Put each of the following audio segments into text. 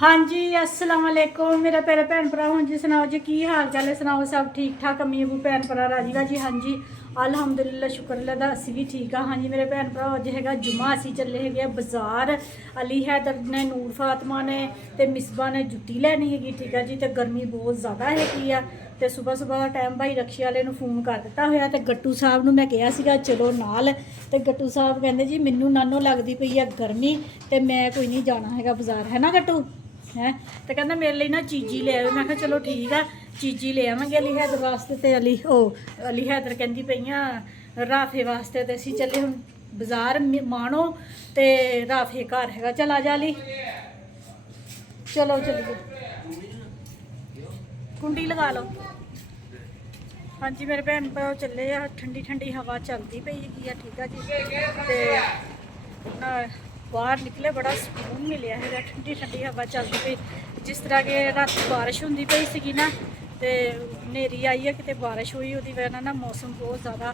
हाँ जी अस्सलाम वालेकुम मेरा प्यारे भैन भरा हाँ जी सुनाओ जी की हाल चाल है सुनाओ सब ठीक ठाक अम्मी अबू भैन भरा राजी राजी हाँ जी अलहमदुलिल्लाह शुक्र अल्लाह दा असी भी ठीक हाँ जी मेरे भैन भरा अज है जुम्मा असी चले है बाजार अली हैदर ने नूर फातमा ने ते मिसबा ने जुत्ती लैनी हैगी ठीक है जी तो गर्मी बहुत ज़्यादा हैगी आ तो सुबह सुबह का टाइम भाई रक्शे वाले फोन कर दिता होया तो गट्टू साहब ने मैं कहा सीगा चलो नाल तो गट्टू साहब कहते जी मैनू नानो लगती पई है गर्मी तो मैं कोई नहीं जाना है बाजार है ना गट्टू है तो कहना मेरे लिए ना चीज़ी ले आए मैं कहा चलो ठीक है चीज़ी ले आवांगे अली हैदर वास्ते तो अली हैदर कहती पई राफे वास्ते तो असी चले हम बाजार मानो तो राफे घर है चल आ जा अली चलो चलिए कुंडी लगा लो हाँ जी मेरे भैन भरा चले आ ठंडी ठंडी हवा चलती पई है ठीक है जी तो बाहर निकले बड़ा सुकून मिले है ठंडी ठंडी हवा चलती पई जिस तरह के रात बारिश होंदी पई सी ना तो नेरी आई है कितने बारिश हुई उसकी वजह ना मौसम बहुत ज़्यादा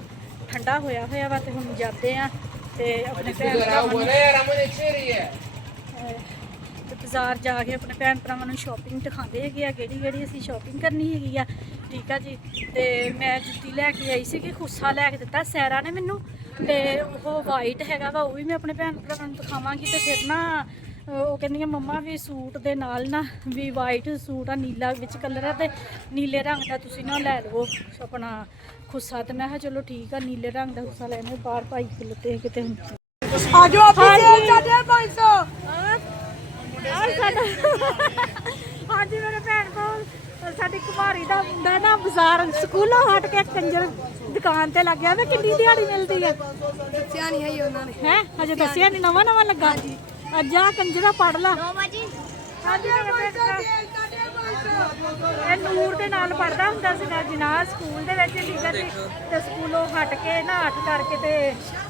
ठंडा होया हुआ वा तो हम जाते हैं तो अपने बाजार जाके अपने भैन भरावां शॉपिंग दिखाते है कि असी शॉपिंग करनी हैगी ठीक है जी तो मैं जुत्ती लैके आई सी कि खुस्सा लैके दिता सैरा ने मैनू तो वह वाइट हैगा वा भी मैं अपने भैन भरावां दिखावांगी तो फिर ना वो कहंदियां मम्मा भी सूट दे नाल ना भी वाइट सूट आ नीला विच कलर है तो नीले रंग का तुसी ना लै लवो अपना खुस्सा तो मैं चलो ठीक है नीले रंग का खुस्सा लैने बाहर भाई खलोते हैं कितने हाँ जी मेरे भैन को साडी कुमारी का मुंडा ना बाजार स्कूलों हट के कंजर दुकान ते लग गया मैं कितनी दिहाड़ी मिलती है दस्सिया नहीं है उन्होंने हैं हजे दस्सिया नहीं नवा नवा लगा जा कंजरा पढ़ ला नूर के नाल पढ़ता हुंदा सीगा जिनाह स्कूल दे विच ठीक है जी ते स्कूलों हट के ना हट करके ते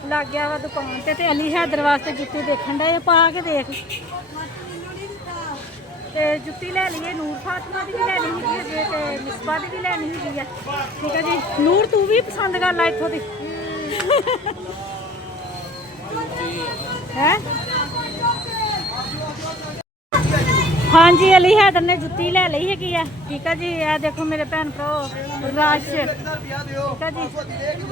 लग गया वा दुकान ते अली हैदर वास्ते जुत्ती देखण डे पा के देख ते जुत्ती ले लीए नूर फातमा की भी लैनी है तो मिसबा की भी लैनी है ठीक है जी नूर तू भी पसंद कर ला इत्थों दी है हाँ जी अली हैदर ने जुत्ती ले ली हैगी ठीक है जी यह देखो मेरे भैन भरा रश ठीक है जी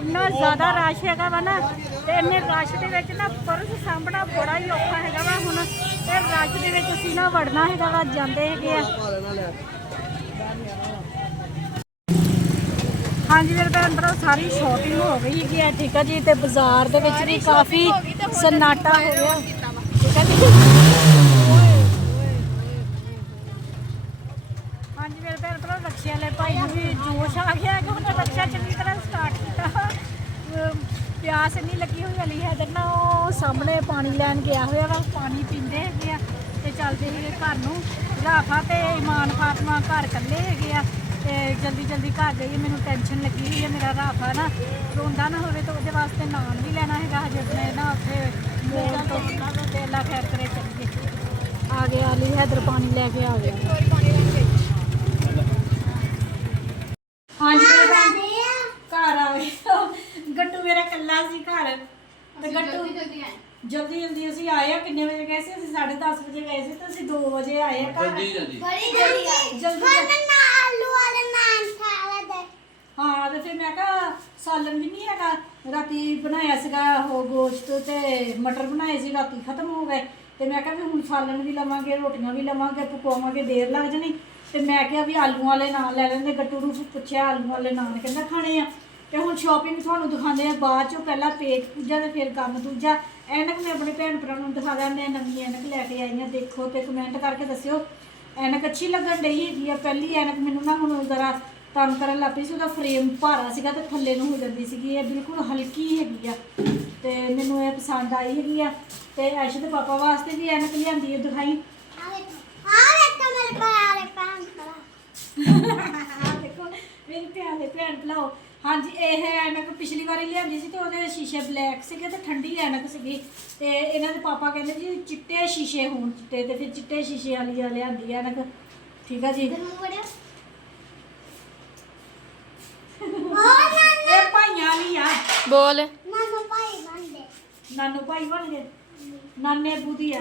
इन्ना ज़्यादा रश है वा ना तो इन्ने रश के ना पर्स सामना बड़ा ही औखा है वा हुण ते रश के असीं ना वड़ना है वा जाते है हाँ जी मेरे भैन भरा सारी शॉपिंग हो गई है ठीक है जी तो बाजार के भी काफ़ी सन्नाटा हो गया ठीक है जी हाँ जी मेरे भैन भरा रक्शे वाले भाई भी जोश आ गया कि उन्हें रक्शा चंगी तरह स्टार्ट किया प्यास इन्नी लगी हुई अली हैदर ना वो सामने पानी लैन गया हुआ वा पानी पींदे है तो चलते है घर नूं राफा तो ईमान फातमा घर कल्ले है तो जल्दी जल्दी घर जाइए मैनू टेंशन लगी हुई है मेरा राफा ना रोंदा ना होवे तो वो वास्ते नान भी लेना है हजे अपने ना उत्थे अल्लाह खैर करे चलिए आ गया अली हैदर पानी लैके आ गया हाँ जी घर आ गया गट्टू मेरा कल्ला सी घर ते गट्टू जल्दी जल्दी असीं आए किन्ने बजे गए सी असीं 10:30 बजे गए सी तो असीं 2 बजे आए घर जल्दी हाँ तो फिर मैं कहा सालन भी नहीं है राती बनाया सीगा गोश्त ते मटर बनाए सी राती खत्म हो गए तो मैं कहा भी हुण सालन भी लवांगे रोटियां भी लवांगे पकावांगे देर लग जानी तो मैं क्या भी आलू वाले नान लै लेंदे गट्टू नूं पुछया आलू वाले नान कहंदा खाने आ तो हुण शॉपिंग तुहानूं दिखांदे हैं बाद चों पहला पेट पूजा तो फिर कम दूजा ऐनक मैं अपने भैन भरा नूं दिखा दैं नवीं ऐनक लैके आई हाँ देखो तो कमेंट करके दस्सिओ ऐनक अच्छी लगन डई हैगी पहली ऐनक मैनूं ना हुण जरा तंग करन लग पई सी उसदा फ्रेम भारा सीगा ते थल्ले नूं हो जांदी सीगी ये बिल्कुल हल्की हैगी ते मैनूं ये पसंद आई हैगी ते ऐश दे पापा वास्ते भी ऐनक लिआंदी है दिखाई देखो मेरे प्यारे भैन भराओ हाँ जी यह ऐनक पिछली बारी लिआंदी सी तो वो शीशे ब्लैक सीगे ते ठंडी ऐनक सीगी ते इन्हां दे पापा कहंदे जी चिट्टे शीशे होण चिट्टे ते फिर चिट्टे शीशे वाली लिआंदी ऐनक ठीक है जी भाइयां वाली आ बोल नानू भाई बन गए नाने अबू दी है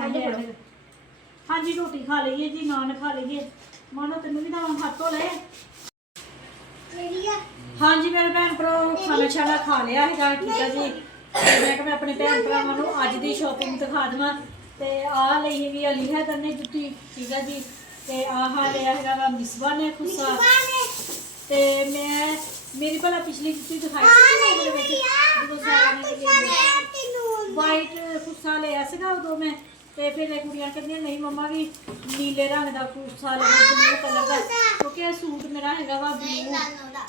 ਹਾਂਜੀ ਰੋਟੀ ਖਾ ਲਈਏ ਜੀ, ਨਾਨ ਖਾ ਲਈਏ। ਮਾਨੋ ਤੈਨੂੰ ਵੀ ਤਾਂ ਹੱਥੋਂ ਲੈ। ਹਾਂਜੀ ਮੇਰੇ ਭੈਣ ਭਰਾ ਖਾਣਾ ਛਾਣਾ ਖਾ ਲਿਆ ਹੈਗਾ, ਠੀਕ ਆ ਜੀ। ਤੇ ਮੈਂ ਕਿਹਾ ਮੈਂ ਆਪਣੇ ਭੈਣ ਭਰਾਵਾਂ ਨੂੰ ਅੱਜ ਦੀ ਸ਼ਾਪਿੰਗ ਦਿਖਾ ਦੇਵਾਂ। ਤੇ ਆਹ ਲਈ ਵੀ ਅਲੀ ਹੈ ਕਰਨੇ ਜੁੱਤੀ, ਠੀਕ ਆ ਜੀ। ਤੇ ਆਹ ਲਿਆ ਹੈਗਾ ਵਾ ਮਿਸਬਾ ਨੇ ਖੁੱਸਾ। ਤੇ ਮੈਂ ਮੇਰੀ ਭਲਾ ਪਿਛਲੀ ਜੁੱਤੀ ਦਿਖਾਈ ਸੀ ਵਿੱਚ ਜਦੋਂ ਸਾਰਿਆਂ ਨੇ ਵਾਈਟ ਖੁੱਸਾ ਲਿਆ ਸੀਗਾ ਉਦੋਂ ਮੈਂ। ਤੇ ਫਿਰ ਇਹ ਕੁੜੀਆਂ ਕਹਿੰਦੀਆਂ ਨਹੀਂ ਮੰਮਾ ਵੀ ਨੀਲੇ ਰੰਗ ਦਾ ਖੁੱਸਾ ਲਓ, ਬਲੂ ਕਲਰ ਦਾ, ਕਿਉਂਕਿ ਇਹ ਸੂਟ ਮੇਰਾ ਹੈਗਾ ਵਾ ਬਲੂ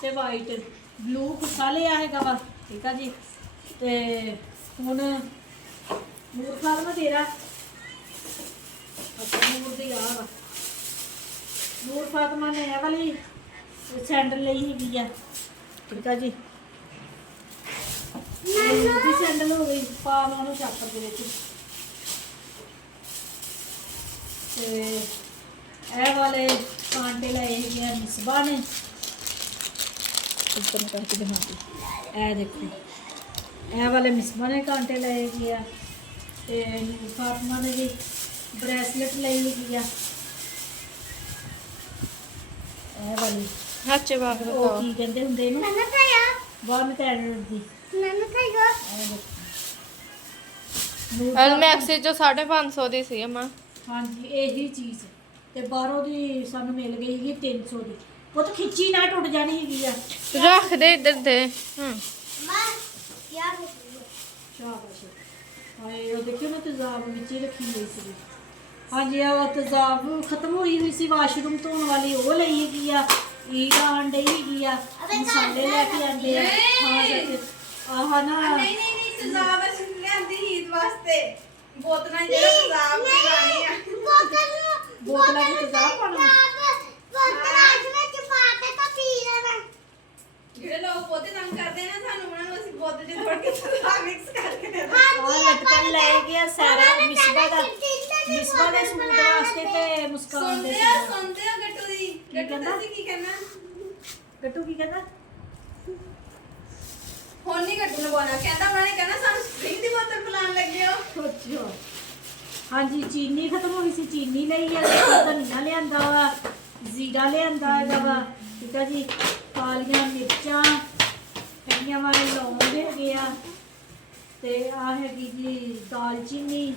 ਤੇ ਵਾਈਟ। ਬਲੂ ਖੁੱਸਾ ਲਿਆ ਹੈਗਾ ਵਾ, ਠੀਕ ਆ ਜੀ। ਤੇ ਹੁਣ ਨੂਰ ਫਾਤਮਾ ਤੇਰਾ ਨੂਰ ਦੀ ਆ ਵਾ, ਨੂਰ ਫਾਤਮਾ ਨੇ ਇਹ ਵਾਲੀ ਸੈਂਡਲ ਲਈ ਹੈਗੀ ਆ, ਠੀਕ ਆ ਜੀ। ਦੀ ਸੈਂਡਲ ਹੋ ਗਈ ਪਾ ਉਹਨੂੰ ਚਾਪਰ ਦੇ ਵਿੱਚ। ਤੇ ਇਹ ਵਾਲੇ ਕਾਂਟੇ ਲਏ ਹੈਗੇ ਆ ਮਿਸਬਾ ਨੇ, ਉੱਪਰ ਨੂੰ ਕਰਕੇ ਦਿਖਾਉਂਦੀ। ਇਹ ਦੇਖੋ ਇਹ ਵਾਲੇ ਮਿਸਬਾ ਨੇ ਕਾਂਟੇ ਲਏ ਹੈਗੇ ਆ। ਤੇ ਫਾਤਮਾ ਨੇ ਵੀ ਬ੍ਰੈਸਲੇਟ ਲਈ ਹੈਗੀ ਆ, ਇਹ ਵਾਲੀ ਹੱਥ ਚ ਪਾ ਕੇ ਉਹ ਕੀ ਕਹਿੰਦੇ ਹੁੰਦੇ ਇਹਨੂੰ, ਬਾਹਰ ਮਕੈਨਰ ਦੀ। ਮੈਕਸ ਚ 550 ਦੀ ਸੀ ਅਮਾ। ਹਾਂਜੀ ਇਹੀ ਚੀਜ਼ ਤੇ ਬਾਹਰੋਂ ਦੀ ਸਾਨੂੰ ਮਿਲ ਗਈ ਹੈਗੀ 300 ਦੀ। ਉਹ ਤਾਂ ਖਿੱਚੀ ਨਾ ਟੁੱਟ ਜਾਣੀ ਹੈਗੀ ਆ। ਰੱਖ ਦੇ ਇੱਧਰ ਦੇ। ਸ਼ਾਬਾਸ਼। ਹਾਏ ਉਹ ਦੇਖਿਓ ਨਾ ਤੇਜ਼ਾਬ ਵਿੱਚ ਹੀ ਰੱਖੀ ਹੋਈ ਸੀ। ਹਾਂਜੀ ਆ ਤੇਜ਼ਾਬ ਖਤਮ ਹੋਈ ਸੀ ਵਾਸ਼ਰੂਮ ਧੋਣ ਵਾਲੀ, ਉਹ ਲਈ ਹੈਗੀ ਆ। ਈਦ ਆਣ ਡਈ ਹੈਗੀ ਆ, ਮਸਾਲੇ ਲੈ ਕੇ ਆਂਦੇ ਆ। ਹਾਂ ਆਹ ਨਾ ਨਹੀਂ ਤੇਜ਼ਾਬ ਅਸੀਂ ਲਿਆਂਦੀ ਈਦ ਵਾਸਤੇ। ਬੋਤਲਾਂ ਜਿਹੜਾ ਤੇਜ਼ਾਬ ਦੀ ਲਾਣੀ ਆ, ਬੋਤਲਾਂ ਵਿੱਚ ਤੇਜ਼ਾਬ ਪਾਉਣਾ। ਜਿਹੜੇ ਲੋਕ ਬਹੁਤੇ ਤੰਗ ਕਰਦੇ ਨਾ ਸਾਨੂੰ, ਉਹਨਾਂ ਨੂੰ ਅਸੀਂ ਬੋਤਲ ਚ ਥੋੜਾ ਤੇਜ਼ਾਬ ਮਿਕਸ ਕਰਕੇ ਦੇ ਦਿੰਦੇ। ਆਹ ਲਟਕਣ ਲੈ ਗਿਆ ਸਾਰਾ ਮਿਸਬਾ ਦੇ ਸੂਟ ਵਾਸਤੇ ਤੇ ਮੁਸਕਾਨ ਦੇ ਸੁਣਦੇ ਆ ਗੱਟੂ ਦੀ। ਗੱਟੂ ਦੱਸੀ ਕੀ ਕਹਿਣਾ? ਗੱਟੂ ਕੀ ਕਹਿੰਦਾ? ਹੁਣ ਨਹੀਂ ਗੱਟੂ ਲਗਵਾਉਣਾ, ਕਹਿੰਦਾ ਉਹਨਾਂ ਨੇ ਕਹਿਣਾ ਸਾਨੂੰ ਸਪਰਿੰਗ ਦੀ ਬੋਤਲ ਪਿਲਾਉਣ ਲੱਗੇ ਹੋ। ਅੱਛਾ ਹਾਂਜੀ ਚੀਨੀ ਖਤਮ ਹੋਈ ਸੀ, ਚੀਨੀ ਲਈ ਆ। ਧਨੀਆ ਲਿਆਂਦਾ ਵਾ, ਜ਼ੀਰਾ ਲਿਆਂਦਾ ਹੈਗਾ ਵਾ, ਠੀਕ ਆ ਜੀ। ਕਾਲੀਆਂ ਮਿਰਚਾਂ ਹੈਗੀਆਂ ਵਾ, ਲੌਂਗ ਹੈਗੇ ਆ। ਤੇ ਆ ਹੈਗੀ ਜੀ ਦਾਲਚੀਨੀ,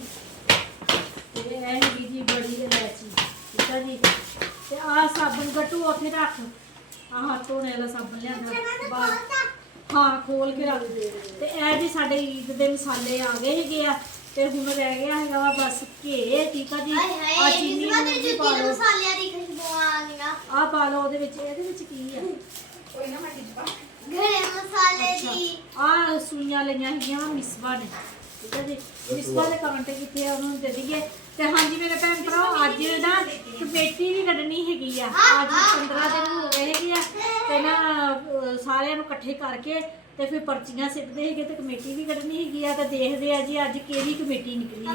ਤੇ ਇਹ ਹੈਗੀ ਜੀ ਬੜੀ ਇਲਾਇਚੀ, ਠੀਕ ਆ ਜੀ। ਤੇ ਆਹ ਸਾਬਣ ਗੱਟੂ ਉੱਥੇ ਰੱਖ, ਆਹ ਹੱਥ ਧੋਣੇ ਵਾਲਾ ਸਾਬਣ ਲਿਆਂਦਾ ਬਾਹਰ। ਹਾਂ ਖੋਲ ਕੇ ਰੱਖ ਦੇ। ਤੇ ਇਹ ਜੀ ਸਾਡੇ ਈਦ ਦੇ ਮਸਾਲੇ ਆ ਗਏ ਹੈਗੇ ਆ। ਤੇ ਹੁਣ ਰਹਿ ਗਿਆ ਹੈਗਾ ਵਾ ਬਸ ਘੇ, ਠੀਕ ਆ ਜੀ। ਆ ਚੀਨੀ ਨੂੰ ਵੀ ਪਾ ਲਓ, ਆ ਪਾ ਲਓ ਉਹਦੇ ਵਿੱਚ। ਇਹਦੇ ਵਿੱਚ ਕੀ ਆ? ਕੋਈ ਨਾ ਹੱਡੀ ਚ ਪਾ। ਆ ਸੂਈਆਂ ਲਈਆਂ ਹੈਗੀਆਂ ਵਾ ਮਿਸਬਾ ਨੇ, ਠੀਕ ਹੈ ਜੀ। ਮਿਸਬਾ ਦੇ ਕਾਂਟੇ ਕਿੱਥੇ ਆ ਉਹਨੂੰ ਦੇ ਦਈਏ। ਤੇ ਹਾਂਜੀ ਮੇਰੇ ਭੈਣ ਭਰਾ ਅੱਜ ਨਾ ਕਮੇਟੀ ਵੀ ਕੱਢਣੀ ਹੈਗੀ ਆ। ਅੱਜ 15 ਦਿਨ ਹੋ ਗਏ ਹੈਗੇ ਆ। ਤੇ ਨਾ ਸਾਰਿਆਂ ਨੂੰ ਇਕੱਠੇ ਕਰਕੇ ਤੇ ਫਿਰ ਪਰਚੀਆਂ ਸਿੱਟਦੇ ਹੈਗੇ ਤੇ ਕਮੇਟੀ ਵੀ ਕੱਢਣੀ ਹੈਗੀ ਆ। ਤੇ ਦੇਖਦੇ ਆ ਜੀ ਅੱਜ ਕਿਹੜੀ ਕਮੇਟੀ ਨਿਕਲੀ।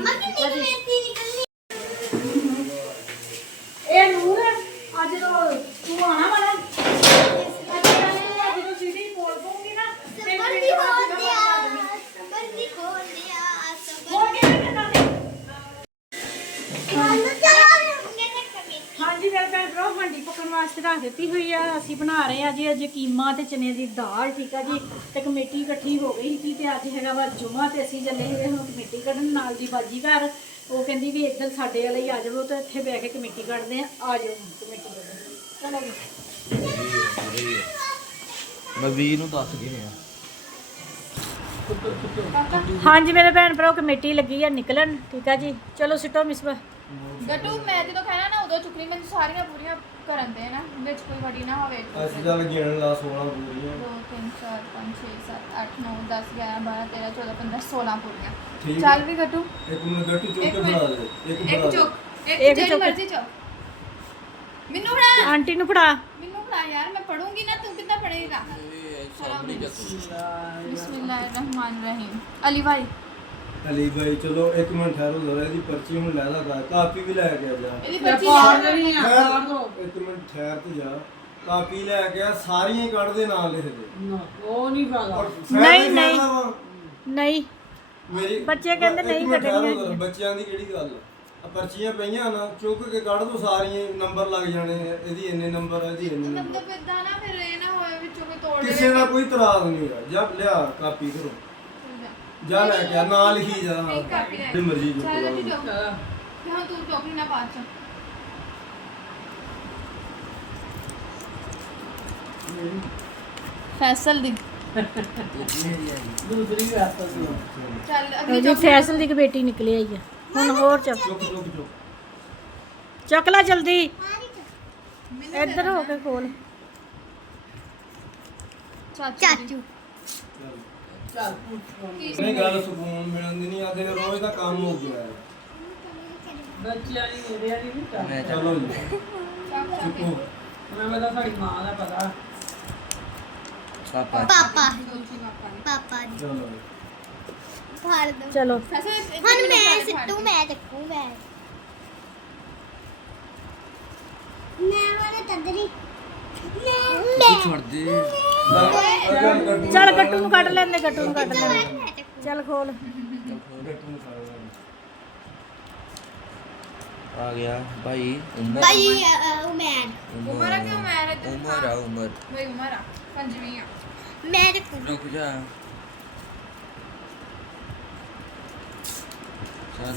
ਇਹ ਨੂਰ ਅੱਜ ਤੂੰ ਆਣਾ ਵਾਲਾ ਜਦੋਂ ਸੀਡੀ ਬੋਲ ਪਊਂਗੀ ਨਾ ਹਾਂਜੀ ਮੇਰੇ ਭੈਣ ਭਰਾ ਹਾਂਡੀ ਪਕਣ ਵਾਸਤੇ ਰੱਖ ਦਿੱਤੀ ਹੋਈ ਆ। ਅਸੀਂ ਬਣਾ ਰਹੇ ਆ ਜੀ ਅੱਜ ਕੀਮਾ ਤੇ ਚਨੇ ਦੀ ਦਾਲ, ਠੀਕ ਆ ਜੀ। ਤੇ ਕਮੇਟੀ ਇਕੱਠੀ ਹੋ ਗਈ ਸੀ ਤੇ ਅੱਜ ਹੈਗਾ ਵਾ ਜੁਮਾ ਤੇ ਅਸੀਂ ਚੱਲੇ ਹੈਗੇ ਹੁਣ ਕਮੇਟੀ ਕੱਢਣ। ਨਾਲ ਦੀ ਬਾਜੀ ਘਰ ਉਹ ਕਹਿੰਦੀ ਵੀ ਇੱਧਰ ਸਾਡੇ ਵਾਲੇ ਆ ਜਾਵੋ ਤੇ ਇੱਥੇ ਬਹਿ ਕੇ ਕਮੇਟੀ ਕੱਢਦੇ ਆ ਜਾਓ ਕਮੇਟੀ ਕੱਢਣ। ਚਲੋ ਮੈਂ ਵੀ ਨੂੰ ਦੱਸ ਗਏ ਆ। ਹਾਂਜੀ ਮੇਰੇ ਭੈਣ ਭਰਾ ਕਮੇਟੀ ਲੱਗੀ ਆ ਨਿਕਲਣ, ਠੀਕ ਆ ਜੀ। ਚਲੋ ਸਿੱਟੋ ਮਿਸਬਾ। ਗੱਟੂ ਮੈਂ ਜਦੋਂ ਕਹਿਣਾ ਨਾ ਉਦੋਂ ਚੁੱਕਣੀ, ਮੈਨੂੰ ਸਾਰੀਆਂ ਪੂਰੀਆਂ ਕਰਨ ਦੇ ਨਾ, ਵਿੱਚ ਕੋਈ ਵੜੀ ਨਾ ਹੋਵੇ। ਅਸੀਂ ਚੱਲ ਗਿਣ ਲਾ 16 ਪੂਰੀਆਂ। 2 3 4 5 6 7 8 9 10 11 12 13 14 15 16 ਪੂਰੀਆਂ। ਠੀਕ ਹੈ। ਚੱਲ ਵੀ ਗੱਟੂ ਇੱਕ ਮਿੰਟ ਗੱਟੂ ਚੁੱਕ ਕੇ ਬਣਾ ਦੇ। ਇੱਕ ਬਣਾ ਦੇ। ਚੁੱਕ, ਇੱਕ ਇੱਕ ਜਿਹੜੀ ਚੁੱਕ। ਮਰਜ਼ੀ ਚੁੱਕ। ਮੈਨੂੰ ਫੜਾ, ਆਂਟੀ ਨੂੰ ਫੜਾ। ਮੈਨੂੰ ਫੜਾ ਯਾਰ, ਮੈਂ ਪੜੂੰਗੀ ਨਾ, ਤੂੰ ਕਿੱਦਾਂ ਪੜੇਗਾ? ਬਿਸਮਿल्लाहिर्रहमानिर्रहीम। अली भाई ਅਲੀ ਭਾਈ ਚਲੋ ਇੱਕ ਮਿੰਟ ਠਹਿਰੋ ਜ਼ਰਾ, ਇਹਦੀ ਪਰਚੀ ਹੁਣ ਲੈ ਲਾ। ਕਾਪੀ ਵੀ ਲੈ ਕੇ ਆ ਜਾ। ਇਹਦੀ ਬੱਚੀ ਲੈ ਇੱਕ ਮਿੰਟ ਠਹਿਰ ਤੇ ਜਾ। ਕਾਪੀ ਲੈ ਕੇ ਆ, ਸਾਰੀਆਂ ਹੀ ਕੱਢ ਦੇ, ਨਾਂ ਲਿਖ ਦੇ। ਉਹ ਨਹੀਂ ਪਾਗਾ। ਨਹੀਂ ਨਹੀਂ ਨਹੀਂ ਮੇਰੀ ਬੱਚੇ ਕਹਿੰਦੇ ਨਹੀਂ ਇੱਕ ਮਿੰਟ ਠਹਿਰੋ ਕੱਢਣੀਆਂ ਜ਼ਰਾ, ਬੱਚਿਆਂ ਦੀ ਕਿਹੜੀ ਗੱਲ ਆ? ਪਰਚੀਆਂ ਪਈਆਂ ਨਾ ਚੁੱਕ ਕੇ ਕੱਢ ਦੋ ਸਾਰੀਆਂ ਨੰਬਰ ਲੱਗ ਜਾਣੇ ਆ, ਇਹਦੀ ਇੰਨੇ ਨੰਬਰ ਇਹਦੀ ਇੰਨੇ ਨੰਬਰ ਮਤਲਬ ਇਦਾਂ ਨਾ ਫਿਰ ਇਹ ਨਾ ਹੋਏ ਵਿੱਚੋਂ ਕੋਈ ਤੋੜ ਕਿਸੇ ਦਾ ਕੋਈ ਇਤਰਾਜ਼ ਨਹੀਂ ਹੈ। ਜਦ ਲਿਆ ਕਾਪੀ ਕਰੋ ਜਾ ਲੈ ਕੇ ਆ, ਨਾਂ ਲਿਖੀ ਜਾ ਇੱਕ ਕਾਪੀ ਲੈ ਜੇ ਮਰਜ਼ੀ ਚੁੱਕ ਚੱਲ ਲਓ। ਜੀ ਚੁੱਕ ਹਾਂ ਤੂੰ ਚੌਕਰੀ ਨਾ ਪਾ ਚ ਫੈਸਲ ਦੀ ਦੂਸਰੀ ਵਾਸਤਾ ਸੀ ਚੱਲ ਲਓ ਅਗਲੀ ਜੀ ਫੈਸਲ ਦੀ ਇੱਕ ਬੇਟੀ ਨਿਕਲੀ ਆਈ ਆ। ਹੁਣ ਹੋਰ ਚੱਕ ਚੁੱਕ ਚੱਕ ਲੈ ਜਲਦੀ ਇੱਧਰ ਹੋ ਕੇ ਖੋਲ। ਚਾਚੂ ਚੱਲ ਪੁੱਛ ਨਹੀਂ ਗੱਲ ਸਕੂਨ ਮਿਲਣ ਦੀ ਨਹੀਂ, ਆ ਦੇਖ ਰੋਜ਼ ਦਾ ਕੰਮ ਹੋ ਗਿਆ ਹੈ। ਬੱਚਿਆਂ ਦੀ ਮੇਰੇ ਵਾਲੀ ਨਹੀਂ ਚੱਲ ਚਲੋ ਜੀ ਚੁੱਕੋ। ਮੈਂ ਬਤਾ ਸਾਡੀ ਮਾਂ ਦਾ ਪਤਾ ਪਾਪਾ ਪਾਪਾ ਦੋਚੀ ਪਾਪਾ ਨੇ ਪਾਪਾ ਜੀ ਚਲੋ ਫੜ ਦੋ ਚਲੋ ਫੈਸਲ ਹੁਣ ਮੈਂ ਸਿੱਟੂ ਮੈਂ ਚੱਕੂ ਮੈਂ ਵਾਲਾ ਤੰਦਰੀ ਤੂੰ ਛੱਡ ਦੇ ਚੱਲ ਗੱਟੂ ਨੂੰ ਕੱਢ ਲੈਂਦੇ, ਗੱਟੂ ਨੂੰ ਕੱਢ ਲੈਂਦੇ। ਚੱਲ ਖੋਲ। ਆ ਗਿਆ ਭਾਈ ਉਮਰ ਭਾਈ ਉਮੈਨ ਉਮਰ ਆ ਕਿ ਉਮਰ ਹੈ ਉਮਰ ਆ ਉਮਰ ਬਈ ਉਮਰ ਆ ਪੰਜਵੀਂ ਆ ਮੈਂ ਚੱਕੂ ਰੁਕ ਜਾ ਚੱਲ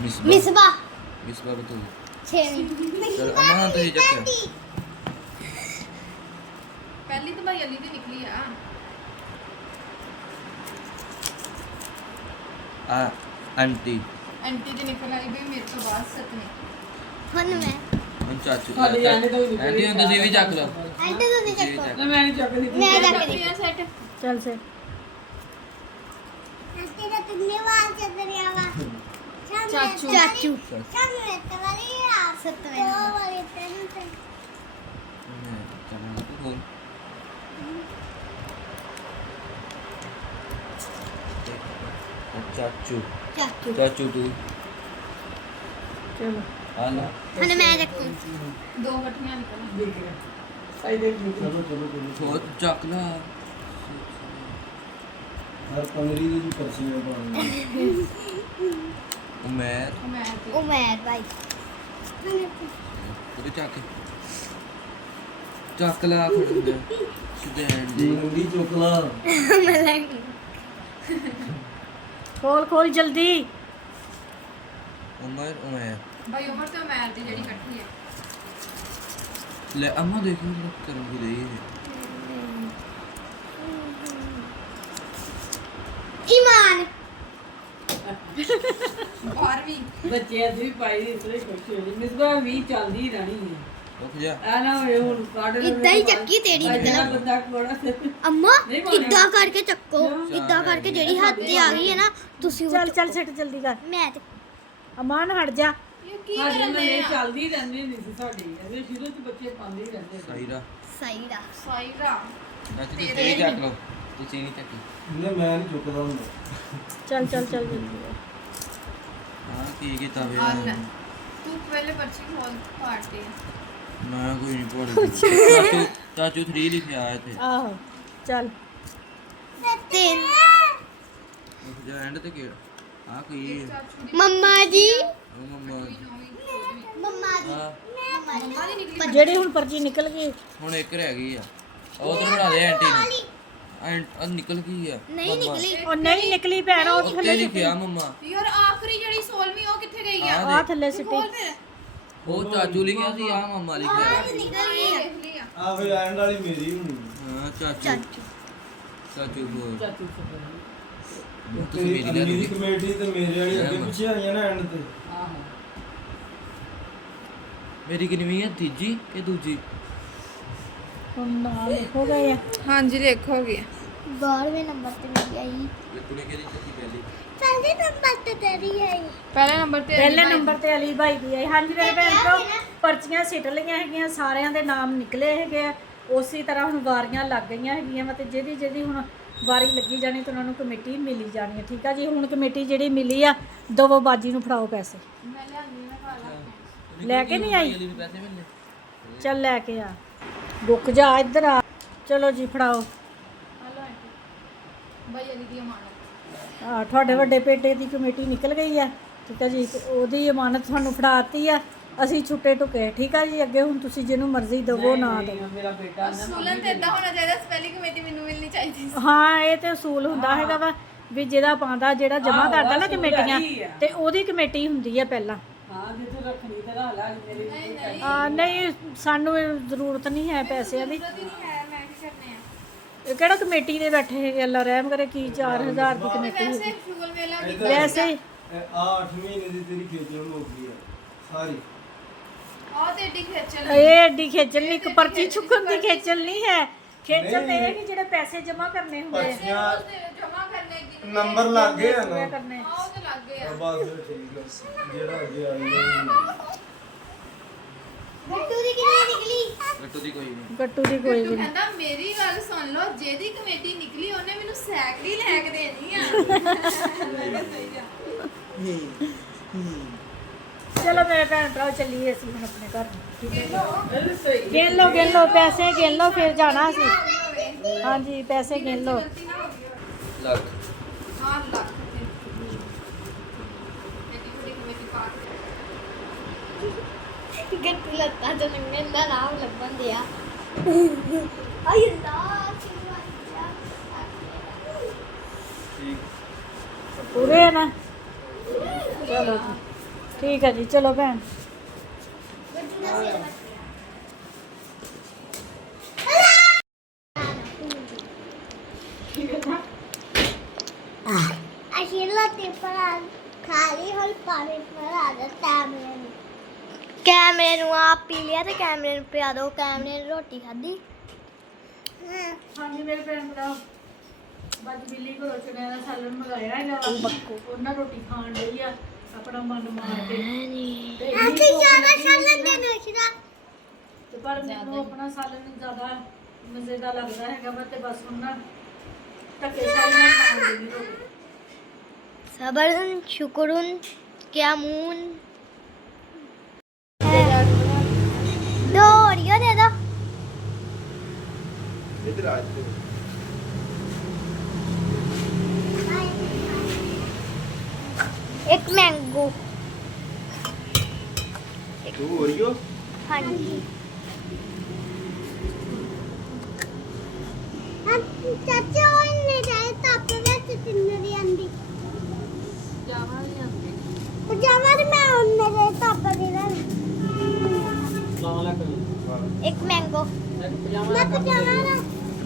ਮਿਸਬਾ ਮਿਸਬਾ ਬਤੂ ਛੇਵੀਂ ਚਲ ਅਮਾ ਤੋਂ ਹੀ ਚੱਕਿਆ ਪਹਿਲੀ ਤਾਂ ਭਾਈ ਅਲੀ ਦੀ ਨਿਕਲੀ ਆ ਆ ਆਂਟੀ ਆਂਟੀ ਦੀ ਨਿਕਲ ਆਈ ਵੀ ਮੇਰੇ ਤੋਂ ਬਾਅਦ ਸਤਵੀਂ ਹੁਣ ਮੈਂ ਹੁਣ ਚਾਚੂ ਸਾਡੀ ਆਂਟੀ ਤੋਂ ਵੀ ਆਂਟੀ ਹੁਣ ਤੁਸੀਂ ਵੀ ਚੱਕ ਲਓ ਆਂਟੀ ਤੋਂ ਨਹੀਂ ਤੁਸੀਂ ਵੀ ਚੱਕੋ ਚੱਕ ਨਾ ਮੈਂ ਨਹੀਂ ਚੱਕਦੀ ਮੈਂ ਚੱਕਦੀ ਸਤਵੀਂ ਸੈਟ ਚੱਲ ਸੇ ਆਂਟੀ ਦਾ ਤੁਮਨੇ ਵਾਲ ਚੱਦਰਿਆ ਵਾ ਚਾਚੂ। ਚਾਚੂ ਸਾਹਮਣੇ ਤਵਾਰੀ ਆ ਸਤਵੇਂ ਉਹ ਵਾਲੀ ਤੈਨੂੰ ਤੇ ਚੱਲ ਤੂੰ ਖੋਲ ਚਾਚੂ ਚਾਚੂ ਚਾਚੂ ਤੂੰ ਚਲੋ ਆ ਲੈ ਹੁਣ ਮੈਂ ਚੱਕੂ ਦੋ ਗਠੀਆਂ ਨਿਕਲ ਦੇਖ ਰਿਹਾ ਸਾਈ ਦੇਖ ਲਈ ਚਲੋ ਚਲੋ ਚਲੋ ਹੋਰ ਚੱਕ ਲਾ ਹਰ 15 ਦੀ ਵੀ ਪਰਚੀਆਂ ਪਾਉਣੀਆਂ। ਉਮਰ ਮੈਂ ਤੇ ਉਮੈਨ ਭਾਈ ਉਹ ਚੱਕ ਲਾ ਖੜਦੇ ਸਟੈਂਡ ਦੀ ਮੁੰਡੀ ਚੁੱਕ ਲਾ ਖੋਲ ਖੋਲ ਜਲਦੀ। ਉਮਰ ਉਮਰ ਭਾਈ ਉਮਰ ਤੇ ਉਮਰ ਦੀ ਜਿਹੜੀ ਇਕੱਠੀ ਹੈ ਲੈ ਅਮਾ ਦੇਖੋ ਕਰਨ ਕੀ ਰਹੀ ਹੈ ਈਮਾਨ 12ਵੀਂ ਬੱਚੇ ਦੀ ਪਾਈ ਇਸ ਲਈ ਖੁਸ਼ ਹੋ ਜੀ ਮਿਸਬਾ ਵੀ ਚੱਲਦੀ ਰਹਿਣੀ ਹੈ ਰੁਕ ਜਾ ਆ ਨਾ ਹੋਏ ਹੁਣ ਕੱਢ ਲੈ ਇੱਦਾਂ ਹੀ ਚੱਕੀ ਤੇਰੀ ਜਿਹੜਾ ਨਿਕਲ ਬੰਦਾ ਕੋੜਾ ਅੰਮਾ ਨਹੀਂ ਪਾਉਣਾ। ਇੱਦਾਂ ਕਰਕੇ ਚੱਕੋ ਇੱਦਾਂ ਕਰਕੇ ਜਿਹੜੀ ਹੱਥ ਤੇ ਆ ਗਈ ਹੈ ਨਾ ਤੁਸੀਂ ਉਹ ਚੱਲ ਚੱਲ ਛੱਡ ਜਲਦੀ ਕਰ। ਮੈਂ ਤੇ ਅਮਾਨ ਹਟ ਜਾ। ਇਹ ਕੀ ਸਾਡੇ ਕਰਨ ਮਨੇ ਦੇ ਆ ਚੱਲਦੀ ਰਹਿੰਦੀ ਨਹੀਂ ਸੀ ਸਾਡੀ ਇਹਦੇ ਸ਼ੁਰੂ ਚ ਬੱਚੇ ਪਾਉਂਦੇ ਹੀ ਰਹਿੰਦੇ ਸੀ ਸਾਈਰਾ ਸਹੀ ਦਾ ਸਾਈਰਾ ਚਾਚੂ ਤੁਸੀਂ ਵੀ ਚੱਕ ਲਓ ਤੁਸੀਂ ਨਹੀਂ ਚੱਕੀ ਨਹੀਂ ਮੈਂ ਨਹੀਂ ਚੁੱਕਦਾ ਹੁੰਦਾ। ਚੱਲ ਚੱਲ ਚੱਲ ਜਲਦੀ। ਹਾਂ ਕੀ ਕੀਤਾ ਵੇ ਆਲ ਤੂੰ ਪਹਿਲੇ ਪਰਚੀ ਖੋਲ ਪਾਰਟੀ ਮੈਂ ਕੋਈ ਨਹੀਂ ਪੜ੍ਹਦਾ ਚਾਚੂ 3 ਲਿਖਿਆ ਆਇਆ ਇੱਥੇ ਆਹੋ ਚੱਲ ਤਿੰਨ ਰੁਕ ਜਾ ਐਂਡ ਤੇ ਕਿਹੜਾ ਆ ਕੀ ਹੈ? ਚਾਚੂ ਦੀ ਮੰਮਾ ਜੀ ਉਹ ਮੰਮਾ ਮੰਮਾ ਜੀ ਆ ਮੰਮਾ ਦੀ ਨਿਕਲੀ ਜਿਹੜੀ ਹੁਣ ਪਰਚੀ ਨਿਕਲ ਗਈ। ਹੁਣ ਇੱਕ ਰਹਿ ਗਈ ਆ ਉਧਰ ਬਣਾ ਦੇ ਆਂਟੀ ਨੂੰ ਆ ਨਿਕਲ ਗਈ ਆ ਨਹੀਂ ਨਿਕਲੀ ਉਹ ਨਹੀਂ ਨਿਕਲੀ ਭੈਣ, ਉਹ ਉੱਤੇ ਥੱਲੇ ਲਿਖਿਆ ਮੰਮਾ ਯਾਰ ਆਖਰੀ ਜਿਹੜੀ 16ਵੀਂ ਉਹ ਕਿੱਥੇ ਗਈ ਆ ਆ ਥੱਲੇ ਸਿੱਟੀ। ਖੋਲ ਫਿਰ ਉਹ ਚਾਚੂ ਲਿਖਿਆ ਸੀ ਆ ਮੰਮਾ ਲਿਖਿਆ ਨਿਕਲ ਗਈ ਆ। ਦੇਖ ਲਈ ਆ ਆ ਫੇ ਐਂਡ ਵਾਲੀ ਮੇਰੀ ਹੋਣੀ। ਹਾਂ ਚਾਚੂ ਚਾਚੂ ਚਾਚੂ ਹੋਰ ਚਾਚੂ ਸਭਰ ਤੁਸੀਂ ਮੇਰੀ ਲੈ ਮੇਰੀ ਲਓ ਕਮੇਟੀ ਤੇ ਮੇਰੇ ਵਾਲੀ ਅੱਗੇ ਪਿੱਛੇ ਆਈਆਂ ਨਾ ਐਂਡ ਤੇ। ਆਹੋ ਮੇਰੀ ਕਿੰਨੀ ਹੈ ਤੀਜੀ ਕਿ ਦੂਜੀ ਹੁਣ ਨਾਲ ਹੋ ਗਏ ਆ। ਹਾਂਜੀ ਦੇਖੋ ਗਿਆ 12ਵੇਂ ਨੰਬਰ ਤੇ ਮੇਰੀ ਆਈ ਕੁੜੀ ਕਿਹਦੀ ਚੱਕੀ ਪਹਿਲੀ ਪਹਿਲੇ ਨੰਬਰ ਤੇ ਤੇਰੀ ਆਈ ਪਹਿਲੇ ਨੰਬਰ ਤੇ ਪਹਿਲੇ ਨੰਬਰ ਤੇ ਅਲੀ ਭਾਈ ਦੀ ਆਈ। ਹਾਂਜੀ ਮੇਰੇ ਭੈਣ ਭਰਾ ਪਰਚੀਆਂ ਸਿੱਟ ਲਈਆਂ ਹੈਗੀਆਂ, ਸਾਰਿਆਂ ਦੇ ਨਾਮ ਨਿਕਲੇ ਹੈਗੇ ਆ। ਉਸੇ ਤਰ੍ਹਾਂ ਹੁਣ ਵਾਰੀਆਂ ਲੱਗ ਗਈਆਂ ਹੈਗੀਆਂ ਵਾ ਤੇ ਜਿਹਦੀ ਜਿਹਦੀ ਹੁਣ ਵਾਰੀ ਲੱਗੀ ਜਾਣੀ ਤੇ ਉਹਨਾਂ ਨੂੰ ਕਮੇਟੀ ਮਿਲੀ ਜਾਣੀ ਹੈ। ਠੀਕ ਆ ਜੀ। ਹੁਣ ਕਮੇਟੀ ਜਿਹੜੀ ਮਿਲੀ ਆ ਦਵੋ ਬਾਜੀ ਨੂੰ ਫੜਾਓ ਪੈਸੇ। ਮੈਂ ਲਿਆਂਦੀ ਨਾ ਕਾਲਾ ਲੈ ਕੇ ਨਹੀਂ ਆਈ? ਅਲੀ ਨੂੰ ਪੈਸੇ ਮਿਲਨੇ ਚੱਲ ਲੈ ਕੇ ਆ। ਰੁਕ ਜਾ ਇੱਧਰ ਆ। ਚਲੋ ਜੀ ਫੜਾਓ। ਹਲੋ ਆਂਟੀ ਭਾਈ ਅਲੀ ਦੀ ਅਮਾਨਤ ਤੁਹਾਡੇ ਵੱਡੇ ਬੇਟੇ ਦੀ ਕਮੇਟੀ ਨਿਕਲ ਗਈ ਆ, ਠੀਕ ਆ ਜੀ, ਤੇ ਉਹਦੀ ਇਮਾਨਤ ਤੁਹਾਨੂੰ ਫੜਾਤੀ ਆ। ਅਸੀਂ ਛੁੱਟੇ ਢੁਕੇ, ਠੀਕ ਆ ਜੀ। ਅੱਗੇ ਹੁਣ ਤੁਸੀਂ ਜਿਹਨੂੰ ਮਰਜ਼ੀ ਦਵੋ ਨਾ ਦਵੋ। ਮੇਰਾ ਬੇਟਾ ਨਾ ਸੂਲਨ ਤੇ ਇਦਾਂ ਹੋਣਾ ਚਾਹੀਦਾ, ਪਹਿਲੀ ਕਮੇਟੀ ਮੈਨੂੰ ਮਿਲਣੀ ਚਾਹੀਦੀ ਸੀ। ਹਾਂ, ਇਹ ਤੇ ਅਸੂਲ ਹੁੰਦਾ ਹੈਗਾ ਵਾ ਵੀ ਜਿਹਦਾ ਪਾਉਂਦਾ, ਜਿਹੜਾ ਜਮਾ ਕਰਦਾ ਨਾ ਕਮੇਟੀਆਂ, ਤੇ ਉਹਦੀ ਕਮੇਟੀ ਹੁੰਦੀ ਆ ਪਹਿਲਾਂ। ਹਾਂ ਜੇ ਤੂੰ ਰੱਖਣੀ ਤੇ ਰੱਖ ਲੈ ਮੇਰੇ ਨਹੀਂ, ਸਾਨੂੰ ਜ਼ਰੂਰਤ ਨਹੀਂ ਹੈ ਪੈਸਿਆਂ ਦੀ। ਜ਼ਰੂਰਤ ਹੀ ਨਹੀਂ ਹੈ, ਮੈਂ ਕੀ ਕਰਨੇ ਆ। ਇਹ ਕਿਹੜਾ ਕਮੇਟੀ ਦੇ ਬੈਠੇ ਹੈਗੇ, ਅੱਲਾ ਰਹਿਮ ਕਰੇ। ਕੀ 4000 ਦੀ ਕਮੇਟੀ ਵੈਸੇ ਹੈ ਸ਼ੁਗਲ ਮੇਲਾ ਵੀ ਵੈਸੇ ਹੀ। 8 ਮਹੀਨੇ ਦੀ ਤੇਰੀ ਖੇਚਲ ਮੁੱਕ ਗਈ ਆ ਸਾਰੀ। ਆਹ ਤੇ ਏਡੀ ਖੇਚਲ ਇਹ ਐਡੀ ਖੇਚਲ ਨਹੀਂ, ਇੱਕ ਪਰਚੀ ਚੁੱਕਣ ਦੀ ਖੇਚਲ ਨਹੀਂ ਹੈ। ਖੇਚਲ ਤੇ ਇਹ ਕਿ ਜਿਹੜੇ ਪੈਸੇ ਜਮਾ ਕਰਨੇ ਹੁੰਦੇ ਆ। ਪਰਚੀਆਂ ਜਮਾ ਕਰਨੇ ਦੀ ਨੰਬਰ ਲੱਗ ਗਏ ਆ ਨਾ। ਕਰਨੇ ਆਹ ਤੇ ਲੱਗ ਗਏ ਆ। ਬਸ ਫਿਰ ਠੀਕ ਆ, ਜਿਹੜਾ ਅੱਗੇ ਆਈ ਹੈ। ਗੱਟੂ ਦੀ ਕਿੰਨੀ ਨਿਕਲੀ? ਗੱਟੂ ਦੀ ਕੋਈ ਨਹੀਂ। ਗੱਟੂ ਦੀ ਕੋਈ ਵੀ ਤੂੰ ਨਹੀਂ। ਕਹਿੰਦਾ ਮੇਰੀ ਗੱਲ ਸੁਣ ਲਓ, ਜਿਹਦੀ ਕਮੇਟੀ ਨਿਕਲੀ ਉਹਨੇ ਮੈਨੂੰ ਸੈਕੜੀ ਲੈ ਕੇ ਦੇਣੀ ਆ। ਚਲੋ ਮੇਰੇ ਭੈਣ ਭਰਾ ਚੱਲੀਏ ਅਸੀਂ ਹੁਣ ਆਪਣੇ ਘਰ ਨੂੰ, ਠੀਕ ਹੈ। ਗਿਣ ਲਓ ਪੈਸੇ ਗਿਣ ਲਓ, ਫਿਰ ਜਾਣਾ ਅਸੀਂ। ਹਾਂਜੀ, ਪੈਸੇ ਗਿਣ ਲਓ। ਲੱਗ ਹਾਂ ਲੱਖ ਐਡੀ ਵੱਡੀ ਕਮੇਟੀ ਪਾ ਕੇ ਗੱਟੂ ਲੱਤਾਂ ਤੋਂ ਨਿਕਲਣ ਦਾ ਨਾਮ ਲੱਭਣ ਦਿਆ। ਆਈ ਅੱਲਾ ਪੂਰੇ ਆ ਨਾ? ਚਲੋ ਜੀ, ਠੀਕ ਹੈ ਜੀ। ਚਲੋ ਭੈਣ, ਅਸੀਂ ਲੋਟੀ ਪਰ ਖਾਲੀ ਹੋਲ ਪਾਣੀ ਪਰ ਆ ਜਾਂਦਾ ਕੈਮਰੇ ਨੂੰ ਆਪ ਪੀ ਲਿਆ ਤੇ ਕੈਮਰੇ ਨੂੰ ਪਿਆ ਦੋ। ਕੈਮਰੇ ਨੇ ਰੋਟੀ ਖਾਧੀ। ਹਾਂਜੀ ਮੇਰੇ ਭੈਣ ਭਰਾ, ਬੱਜ ਬਿੱਲੀ ਘਰੋਂ ਚਣਿਆਂ ਦਾ ਸਾਲਨ ਮੰਗਾਇਆ ਹੈਗਾ ਵਾ। ਉਹਨਾਂ ਰੋਟੀ ਖਾਣ ਲਈ ਆ ਆਪਣਾ ਮਨ ਮਾਰ ਕੇ। ਤੇ ਇੰਨੀ ਅਸੀਂ ਭੁੱਖ ਜ਼ਿਆਦਾ ਲੱਗੀ ਸਾਲਨ ਸੀ ਦੇ ਨਾ, ਨੋਸ਼ਦਾ। ਤੇ ਪਰ ਮੈਨੂੰ ਆਪਣਾ ਸਾਲਨ ਜ਼ਿਆਦਾ ਮਜ਼ੇ ਦਾ ਲੱਗਦਾ ਹੈਗਾ ਵਾ, ਤੇ ਬਸ ਉਹਨਾਂ ਧੱਕੇ ਸ਼ਾਹੀ ਨਾਲ ਖਾਣ ਲਈ ਰੋਟੀ। ਸਬਰਨ ਸ਼ੁਕਰਨ ਕਿਆਮੂਨ दो ओरियो दे दो। इधर आ जाओ। एक मैंगो। तू ओरियो? हाँ जी। चाचा इन्ने जाए तप ਵਿੱਚ ਤਿੰਨਰੀ ਆਂਦੀ ਪਜਾਮਾ ਤੇ ਮੈਂ ਉਹਨੇ ਦੇ ਤਪ ਦੀ ਲੈ एक मैंगो। मैं पजामा ना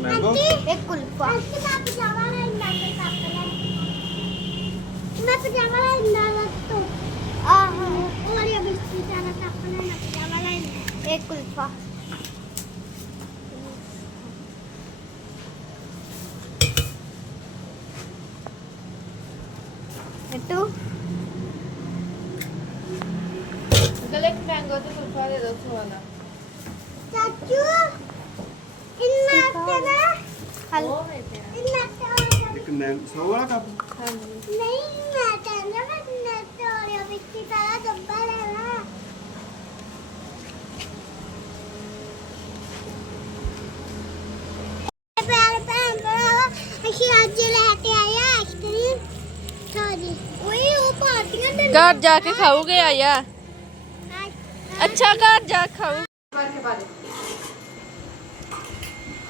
मैंगो? एक कुल्फा। मैं पजामा ना इंदा के तप ले। मैं पजामा ना इंदा ला तो और ये बिस्किट ना तप ले ना पजामा ना एक कुल्फा। टू गले मैंगो तो कुल्फा दे दो वाला। चाचू इन्ना तेरा हल इन्ना तेरा एक मैंगो 100 वाला कप? नहीं मैं कहना मैं इन्ना तेरा बिस्किट वाला डब्बा लेना। प्यार भैन भरावा ਅਸੀਂ ਅੱਜ ਲੈ ਕੇ ਆਏ ਆ ਆਈਸਕ੍ਰੀਮ ਸਾਰੀ ਓਏ ਉਹ ਪਾਰਟੀਆਂ ਦੇ घर जाके खाओगे आया अच्छा घर जा खाओ।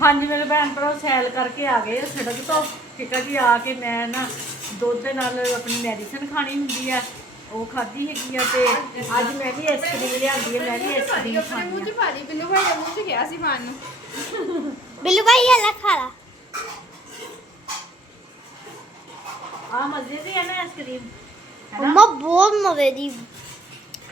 ਹਾਂਜੀ ਮੇਰੇ ਭੈਣ ਭਰਾ ਸੈਲ ਕਰਕੇ ਆ ਗਏ ਆ ਸੜਕ ਤੋਂ, ਠੀਕ ਆ ਜੀ। ਆ ਕੇ ਮੈਂ ਨਾ ਦੁੱਧ ਦੇ ਨਾਲ ਆਪਣੀ ਮੈਡੀਸਨ ਖਾਣੀ ਹੁੰਦੀ ਆ, ਉਹ ਖਾਧੀ ਹੈਗੀ ਆ। ਤੇ ਅੱਜ ਮੈਂ ਵੀ ਆਈਸਕ੍ਰੀਮ ਲਿਆਂਦੀ ਹੈ, ਮੈਂ ਵੀ ਆਈਸਕ੍ਰੀਮ ਖਾਣੀ ਮੂੰਹ 'ਚ ਪਾ ਦੀ, ਬਿੱਲੂ ਭਾਈ ਦੇ ਮੂੰਹ 'ਚ ਗਿਆ ਸੀ ਪਾਣ ਨੂੰ। ਬਿੱਲੂ ਭਾਈ ਇਹ ਲੈ ਖਾ ਲਾ। ਆ ਮਜ਼ੇ ਦੀ ਹੈ ਨਾ ਆਈਸਕ੍ਰੀਮ, ਮੰਮਾ ਬਹੁਤ ਮਜ਼ੇ ਦੀ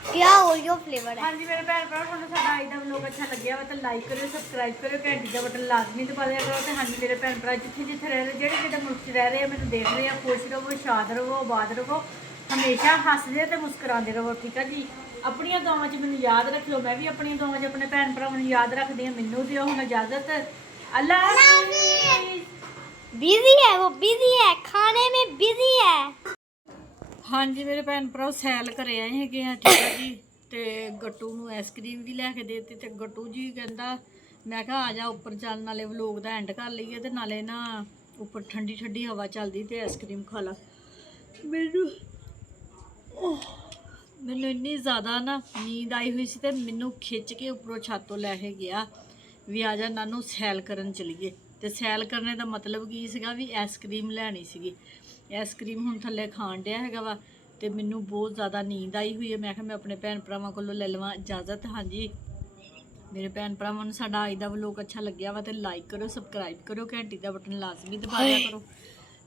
ਕਿਆ ਓਰੀਓ ਫਲੇਵਰ ਹੈ। ਹਾਂਜੀ ਮੇਰੇ ਭੈਣ ਭਰਾ, ਤੁਹਾਨੂੰ ਸਾਡਾ ਅੱਜ ਦਾ ਵਲੋਗ ਅੱਛਾ ਲੱਗਿਆ ਵਾ ਤਾਂ ਲਾਈਕ ਕਰਿਓ, ਸਬਸਕ੍ਰਾਈਬ ਕਰਿਓ, ਘੰਟੀ ਦਾ ਬਟਨ ਲਾਜ਼ਮੀ ਦਬਾ ਦਿਆ ਕਰੋ। ਤੇ ਹਾਂਜੀ ਮੇਰੇ ਭੈਣ ਭਰਾ ਜਿੱਥੇ ਜਿੱਥੇ ਰਹਿ ਰਹੇ, ਜਿਹੜੇ ਜਿਹੜੇ ਮੁਲਕ 'ਚ ਰਹਿ ਰਹੇ ਆ, ਮੈਨੂੰ ਦੇਖ ਰਹੇ ਆ, ਖੁਸ਼ ਰਹੋ, ਸ਼ਾਦ ਰਹੋ, ਆਬਾਦ ਰਹੋ, ਹਮੇਸ਼ਾ ਹੱਸਦੇ ਤੇ ਮੁਸਕਰਾਉਂਦੇ ਰਹੋ, ਠੀਕ ਆ ਜੀ। ਆਪਣੀਆਂ ਦੁਆਵਾਂ 'ਚ ਮੈਨੂੰ ਯਾਦ ਰੱਖਿਓ, ਮੈਂ ਵੀ ਆਪਣੀਆਂ ਦੁਆਵਾਂ 'ਚ ਆਪਣੇ ਭੈਣ ਭਰਾਵਾਂ ਨੂੰ ਯਾਦ ਰੱਖਦੀ ਹਾਂ। ਮੈਨੂੰ ਦਿਓ ਹੁਣ ਇਜਾਜ਼ਤ। ਅੱਲਾ ਹਾਫਿਜ਼। बिजी है वो, बिजी है खाने में बिजी है। ਹਾਂਜੀ ਮੇਰੇ ਭੈਣ ਭਰਾ ਸੈਲ ਘਰੇ ਆਏ ਹੈਗੇ ਆ, ਠੀਕ ਆ ਜੀ। ਤੇ ਗੱਟੂ ਨੂੰ ਆਈਸਕ੍ਰੀਮ ਵੀ ਲੈ ਕੇ ਦੇ ਦਿੱਤੀ, ਤੇ ਗੱਟੂ ਜੀ ਕਹਿੰਦਾ ਮੈਂ ਕਿਹਾ ਆ ਜਾ ਉੱਪਰ ਚੱਲ, ਨਾਲੇ ਵਲੋਗ ਦਾ ਐਂਡ ਕਰ ਲਈਏ ਤੇ ਨਾਲੇ ਨਾ ਉੱਪਰ ਠੰਡੀ ਠੰਡੀ ਹਵਾ ਚੱਲਦੀ ਤੇ ਆਈਸਕ੍ਰੀਮ ਖਾ ਲਾ। ਮੈਨੂੰ ਇੰਨੀ ਜ਼ਿਆਦਾ ਨਾ ਨੀਂਦ ਆਈ ਹੋਈ ਸੀ ਤੇ ਮੈਨੂੰ ਖਿੱਚ ਕੇ ਉੱਪਰੋਂ ਛੱਤ ਤੋਂ ਲੈ ਕੇ ਗਿਆ ਵੀ ਆ ਜਾ ਨਾਨੂ ਸੈਲ ਕਰਨ ਚਲੀਏ। ਤੇ ਸੈਲ ਕਰਨੇ ਦਾ ਮਤਲਬ ਕੀ ਸੀਗਾ ਵੀ ਆਈਸਕ੍ਰੀਮ ਲੈਣੀ ਸੀਗੀ। ਆਈਸਕ੍ਰੀਮ ਹੁਣ ਥੱਲੇ ਖਾਣ ਡਿਆ ਹੈਗਾ ਵਾ ਤੇ ਮੈਨੂੰ ਬਹੁਤ ਜ਼ਿਆਦਾ ਨੀਂਦ ਆਈ ਹੋਈ ਹੈ। ਮੈਂ ਕਿਹਾ ਮੈਂ ਆਪਣੇ ਭੈਣ ਭਰਾਵਾਂ ਕੋਲੋਂ ਲੈ ਲਵਾਂ ਇਜਾਜ਼ਤ। ਹਾਂਜੀ ਮੇਰੇ ਭੈਣ ਭਰਾਵਾਂ ਨੂੰ ਸਾਡਾ ਅੱਜ ਦਾ ਵਲੋਗ ਅੱਛਾ ਲੱਗਿਆ ਵਾ ਤੇ ਲਾਈਕ ਕਰੋ, ਸਬਸਕ੍ਰਾਈਬ ਕਰੋ, ਘੰਟੀ ਦਾ ਬਟਨ ਲਾਜ਼ਮੀ ਦਬਾ ਦਿਆ ਕਰੋ।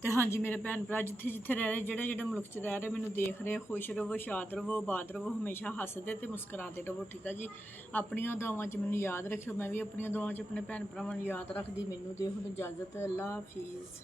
ਤੇ ਹਾਂਜੀ ਮੇਰੇ ਭੈਣ ਭਰਾ ਜਿੱਥੇ ਜਿੱਥੇ ਰਹਿ ਰਹੇ, ਜਿਹੜੇ ਜਿਹੜੇ ਮੁਲਕ 'ਚ ਰਹਿ ਰਹੇ, ਮੈਨੂੰ ਦੇਖ ਰਹੇ, ਖੁਸ਼ ਰਹੋ, ਸ਼ਾਦ ਰਹੋ, ਆਬਾਦ ਰਹੋ, ਹਮੇਸ਼ਾ ਹੱਸਦੇ ਤੇ ਮੁਸਕਰਾਉਂਦੇ ਰਹੋ। ਠੀਕ ਆ ਜੀ। ਆਪਣੀਆਂ ਦੁਆਵਾਂ 'ਚ ਮੈਨੂੰ ਯਾਦ ਰੱਖਿਓ, ਮੈਂ ਵੀ ਆਪਣੀਆਂ ਦੁਆਵਾਂ 'ਚ ਆਪਣੇ ਭੈਣ ਭਰਾਵਾਂ ਨੂੰ ਯਾਦ ਰੱਖਦੀ। ਮੈਨੂੰ ਦਿਓ ਹੁਣ ਇਜਾਜ਼ਤ। ਅੱਲਾ ਹਾਫਿਜ਼।